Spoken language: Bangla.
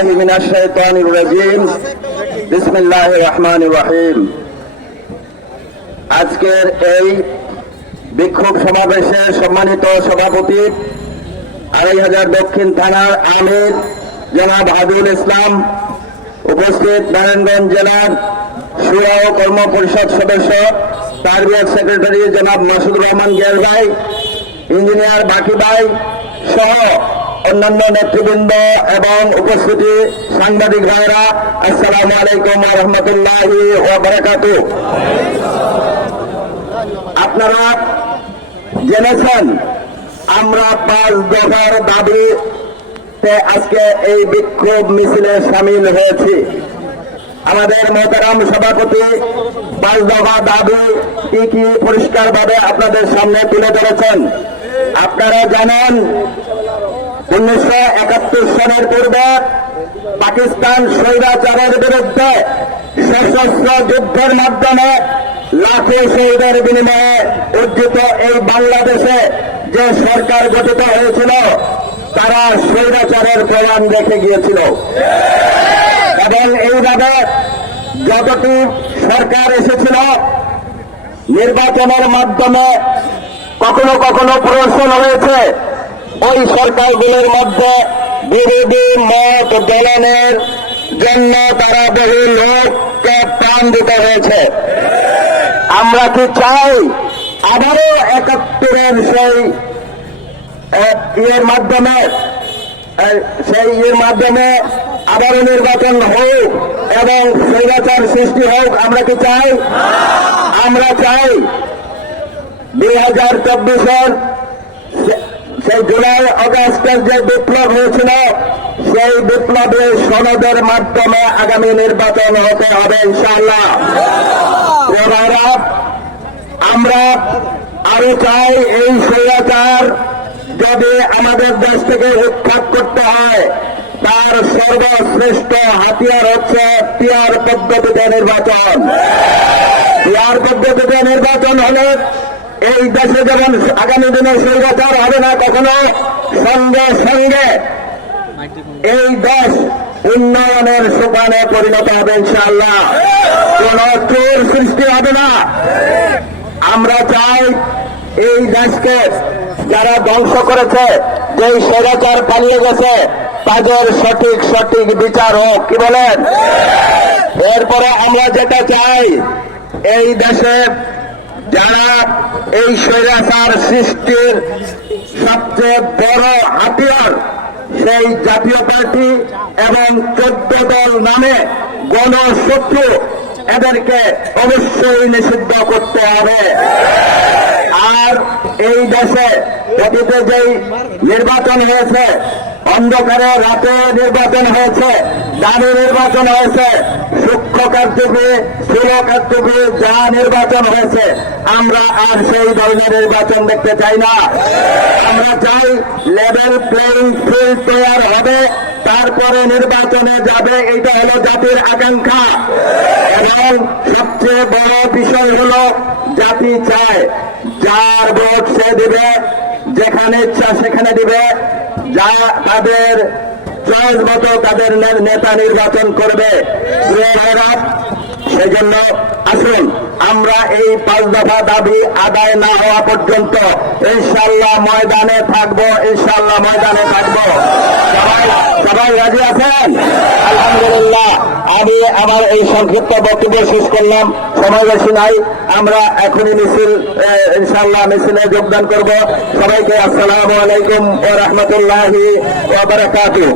বিল্লাহি মিনাশ শাইতানির রাজিম। বিসমিল্লাহির রহমানির রহিম। আজকের এই বিক্ষোভ সমাবেশে সম্মানিত সভাপতি ২৮০০ দক্ষিণ থানার আমির জনাব হাবিবুল ইসলাম, উপস্থিত নারায়ণগঞ্জ জেলার শুরা ও কর্ম পরিষদ সদস্য টার্গেট সেক্রেটারি জনাব মাসুদুর রহমান গিয়ার ভাই, ইঞ্জিনিয়ার বাকি ভাই সহ অন্যান্য নেতৃবৃন্দ এবং উপস্থিতি সাংবাদিক ভাইরা, আসসালামু আলাইকুম ওয়া রাহমাতুল্লাহি ওয়া বারাকাতুহু। আপনারা জেনেছেন আমরা ৫ দফার দাবিতে আজকে এই বিক্ষোভ মিছিলে সামিল হয়েছি। আমাদের মোহতারাম সভাপতি ৫ দফা দাবি কি কি পরিষ্কারভাবে আপনাদের সামনে তুলে ধরেছেন। আপনারা জানেন ১৯৭১ সনের পূর্বে পাকিস্তান স্বৈরাচারের বিরুদ্ধে সশস্ত্র যুদ্ধের মাধ্যমে লাখো শহীদের বিনিময়ে অর্জিত এই বাংলাদেশে যে সরকার গঠিত হয়েছিল তারা স্বৈরাচারের প্রমাণ রেখে গিয়েছিল এবং এইভাবে যতটি সরকার এসেছিল নির্বাচনের মাধ্যমে কখনো কখনো প্রদর্শন হয়েছে। ওই সরকারগুলোর মধ্যে বিরোধী মত দলনের জন্য তারা বহু লোককে প্রাণ দিতে হয়েছে। আমরা কি চাই আবারও ৭১-এর সেই মাধ্যমে আবারও নির্বাচন হোক এবং স্বৈরাচার সৃষ্টি হোক? আমরা কি চাই? আমরা চাই ২০২৪-এর সেই জুলাই আগস্টের যে বিপ্লব হয়েছিল সেই বিপ্লবের সনদের মাধ্যমে আগামী নির্বাচন হতে হবে ইনশাআল্লাহ। আমরা আরো চাই এই স্বৈরাচার যদি আমাদের দেশ থেকে উৎখাত করতে হয় তার সর্বশ্রেষ্ঠ হাতিয়ার হচ্ছে পিয়ার পদ্ধতিতে নির্বাচন। পিয়ার পদ্ধতিতে নির্বাচন হলে এই দেশে যেমন আগামী দিনে স্বৈরাচার হবে না, কখনো সঙ্গে সঙ্গে এই দেশ উন্নয়নের সোপানে পরিণত হবে ইনশাআল্লাহ। কোন চোর সৃষ্টি হবে না। আমরা চাই এই দেশকে যারা ধ্বংস করেছে, যেই স্বৈরাচার পালিয়ে গেছে তাদের সঠিক বিচার হোক। কি বলেন? এরপরে আমরা যেটা চাই এই দেশে যারা এই স্বৈরাচার সৃষ্টির সবচেয়ে বড় হাতিয়ার সেই জাতীয় পার্টি এবং ১৪ দল নামে গণশত্রু, এদেরকে অবশ্যই নিষিদ্ধ করতে হবে। আর এই দেশে অতীতে যেই নির্বাচন হয়েছে, অন্ধকারে রাতে নির্বাচন হয়েছে, দামি নির্বাচন হয়েছে, সূক্ষ্ম কারচুপি স্থূল কারচুপি যা নির্বাচন হয়েছে, আমরা আর সেই ধরনের নির্বাচন দেখতে চাই না। আমরা চাই লেভেল প্লেইং ফিল্ড তৈরি হবে, তারপরে নির্বাচনে যাবে। এইটা হলো জাতির আকাঙ্ক্ষা এবং সবচেয়ে বড় বিষয় হলো জাতি চায় যার ভোট সে দিবে, যেখানে ইচ্ছা সেখানে দিবে, যা তাদের চয়েস মতো তাদের নেতা নির্বাচন করবে। সেজন্য আসুন আমরা এই ৫ দফা দাবি আদায় না হওয়া পর্যন্ত ইনশাআল্লাহ ময়দানে থাকবো। ইনশাআল্লাহ ময়দানে থাকবো। সবাই রাজি আছেন? আলহামদুলিল্লাহ। আমি আমার এই সংক্ষিপ্ত বক্তব্য শেষ করলাম, সময় বেশি নাই। আমরা এখনই ইনশাআল্লাহ মিছিলে যোগদান করব। সবাইকে আসসালামু আলাইকুম ওয়া রাহমাতুল্লাহি ওয়া বারাকাতুহু।